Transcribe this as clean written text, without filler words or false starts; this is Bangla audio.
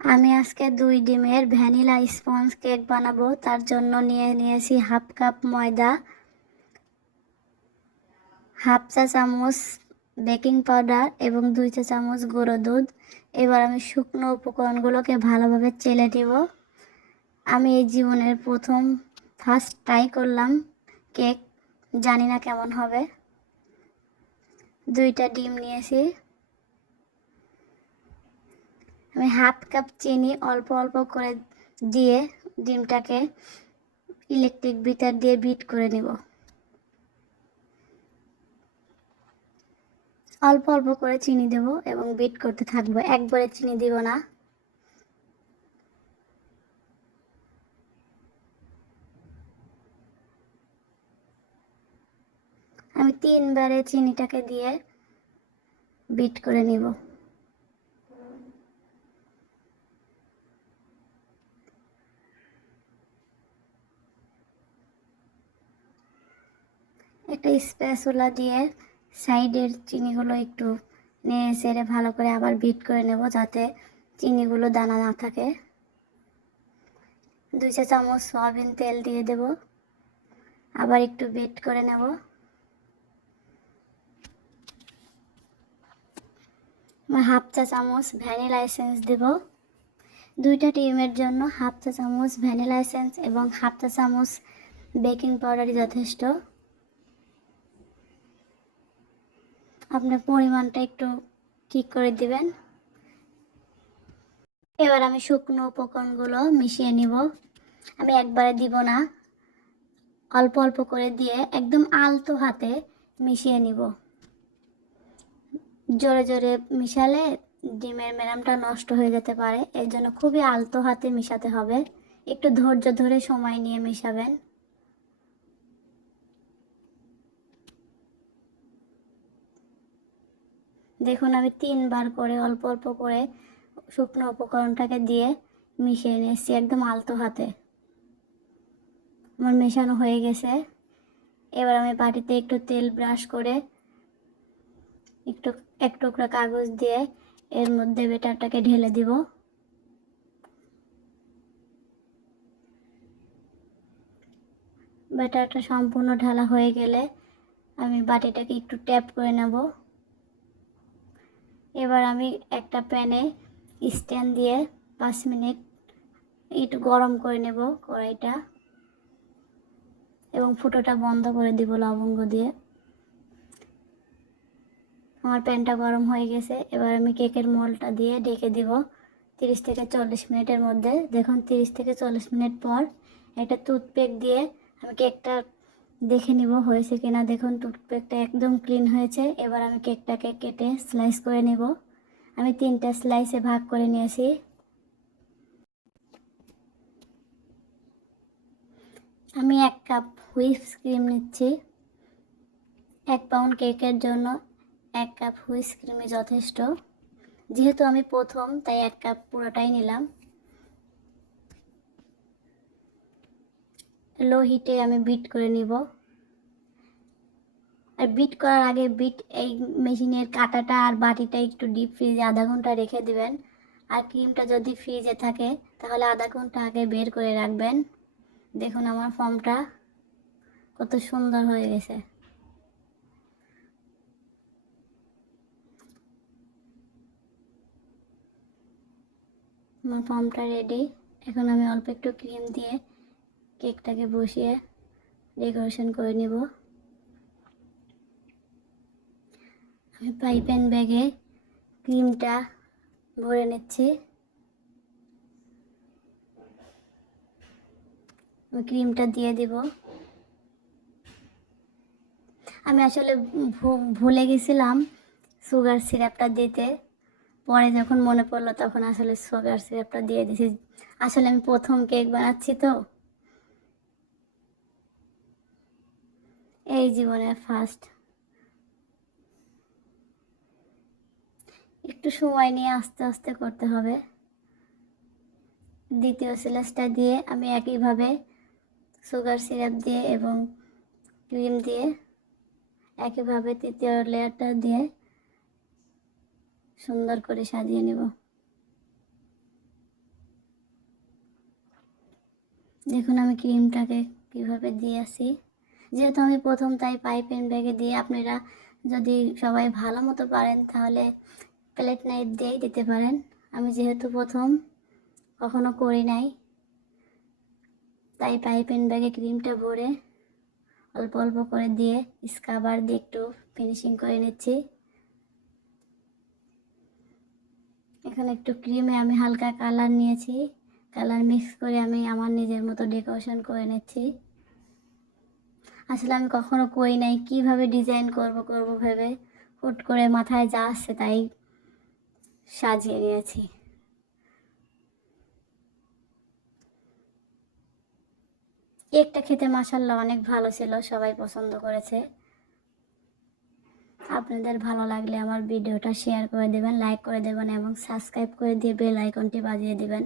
আমি আজকে 2 ডিমের ভ্যানিলা স্পঞ্জ কেক বানাবো। তার জন্য নিয়েছি হাফ কাপ ময়দা, হাফ চা চামচ বেকিং পাউডার এবং 2 চা চামচ গুঁড়ো দুধ। এবার আমি শুকনো উপকরণগুলোকে ভালোভাবে চেলে নিব। আমি এই জীবনের ফার্স্ট ট্রাই করলাম কেক, জানি না কেমন হবে। 2টা ডিম নিয়েছি। আমি হাফ কাপ চিনি অল্প অল্প করে দিয়ে ডিমটাকে ইলেকট্রিক বিটার দিয়ে বিট করে নিব। অল্প অল্প করে চিনি দেব এবং বিট করতে থাকবো, একবারে চিনি দিব না। আমি 3বারে চিনিটাকে দিয়ে বিট করে নিব। একটা স্প্যাচুলা দিয়ে সাইডের চিনিগুলো একটু নেড়ে চেড়ে ভালো করে আবার বিট করে নেব, যাতে চিনিগুলো দানা না থাকে। 2 চা চামচ সয়াবিন তেল দিয়ে দেব, আবার একটু বিট করে নেব। হাফ চা চামচ ভ্যানিলা এসেন্স দেব। 2টা ডিমের জন্য হাফ চা চামচ ভ্যানিলা এসেন্স এবং হাফ চা চামচ বেকিং পাউডারই যথেষ্ট। আপনার পরিমাণটা একটু ঠিক করে দিবেন। এবার আমি শুকনো উপকরণগুলো মিশিয়ে নিব। আমি একবারে দিব না, অল্প অল্প করে দিয়ে একদম আলতো হাতে মিশিয়ে নিব। জোরে জোরে মিশালে ডিমের মেরামটা নষ্ট হয়ে যেতে পারে, এর জন্য খুবই আলতো হাতে মিশাতে হবে। একটু ধৈর্য ধরে সময় নিয়ে মিশাবেন। দেখুন আমি 3বার করে অল্প অল্প করে শুকনো উপকরণটাকে দিয়ে মিশিয়ে নিয়েছি একদম আলতো হাতে। আমার মেশানো হয়ে গেছে। এবার আমি বাটিতে একটু তেল ব্রাশ করে এক টুকরা কাগজ দিয়ে এর মধ্যে ব্যাটারটাকে ঢেলে দিব। ব্যাটারটা সম্পূর্ণ ঢালা হয়ে গেলে আমি বাটিটাকে একটু ট্যাপ করে নেব। এবার আমি একটা প্যানে স্ট্যান্ড দিয়ে 5 মিনিট একটু গরম করে নেব কড়াইটা এবং ফুটোটা বন্ধ করে দিব লবঙ্গ দিয়ে। আমার প্যানটা গরম হয়ে গেছে। এবার আমি কেকের মোলটা দিয়ে ঢেকে দিব 30 থেকে 40 মিনিটের মধ্যে। দেখুন 30 থেকে 40 মিনিট পর একটা টুথপিক দিয়ে আমি কেকটা দেখে নিব হয়েছে কিনা। দেখুন টুথপিকটা একদম ক্লিন হয়েছে। এবার আমি কেকটাকে কেটে স্লাইস করে নেব। আমি 3টা স্লাইসে ভাগ করে নিয়েছি। আমি 1 কাপ হুইপ ক্রিম নিচ্ছি। 1 পাউন্ড কেকের জন্য 1 কাপ হুইপ ক্রিমই যথেষ্ট। যেহেতু আমি প্রথম, তাই 1 কাপ পুরোটাই নিলাম। লো হিটে আমি বিট করে নিব। আর বিট করার আগে এই মেশিনের কাঁটাটা আর বাটিটা একটু ডিপ ফ্রিজে আধা ঘন্টা রেখে দিবেন। আর ক্রিমটা যদি ফ্রিজে থাকে তাহলে আধা ঘন্টা আগে বের করে রাখবেন। দেখুন আমার ফর্মটা কত সুন্দর হয়ে গেছে। আমার ফর্মটা রেডি। এখন আমি অল্প একটু ক্রিম দিয়ে কেকটাকে বসিয়ে ডেকোরেশন করে নিব। আমি পাইপেন ব্যাগে ক্রিমটা ভরে নিচ্ছি। আমি ক্রিমটা দিয়ে দিব। আমি আসলে ভুলে গেছিলাম সুগার সিরাপটা দিতে। পরে যখন মনে পড়লো তখন আসলে সুগার সিরাপটা দিয়ে দিয়েছি। আসলে আমি প্রথম কেক বানাচ্ছি তো, এই জীবনের ফার্স্ট। একটু সময় নিয়ে আস্তে আস্তে করতে হবে। দ্বিতীয় স্লাইসটা দিয়ে আমি একইভাবে সুগার সিরাপ দিয়ে এবং ক্রিম দিয়ে একইভাবে তৃতীয় লেয়ারটা দিয়ে সুন্দর করে সাজিয়ে নেব। দেখুন আমি ক্রিমটাকে কিভাবে দিয়ে আসি। যেহেতু আমি প্রথম তাই পাইপিং ব্যাগে দিয়ে, আপনারা যদি সবাই ভালো মতো পারেন তাহলে প্লেট নাইফ দিয়েই দিতে পারেন। আমি যেহেতু প্রথম, কখনো করি নাই, তাই পাইপিং ব্যাগে ক্রিমটা ভরে অল্প অল্প করে দিয়ে স্ক্রাবার দিয়ে একটু ফিনিশিং করে নিচ্ছি। এখানে একটু ক্রিমে আমি হালকা কালার নিয়েছি, কালার মিক্স করে আমি আমার নিজের মতো ডেকোরেশন করে নিচ্ছি। আসলে আমি কখনো করি নাই, কিভাবে ডিজাইন করব ভেবে হুট করে মাথায় যা আসছে তাই সাজিয়ে নিয়েছি। কেকটা খেতে মাশাআল্লাহ অনেক ভালো ছিল, সবাই পছন্দ করেছে। আপনাদের ভালো লাগলে আমার ভিডিওটা শেয়ার করে দেবেন, লাইক করে দেবেন এবং সাবস্ক্রাইব করে দিয়ে বেল আইকনটি বাজিয়ে দেবেন।